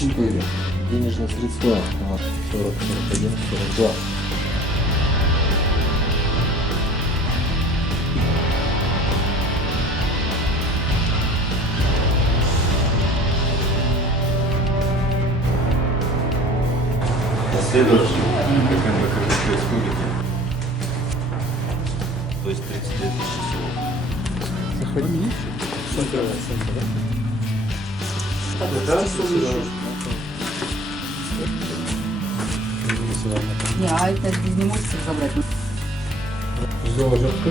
Четыре. Денежные средства 40, 41, 42. Следующий, как МВК республики. То есть 32 тысячи всего. Заходи. Не, а это не можете забрать. Сделала жертву.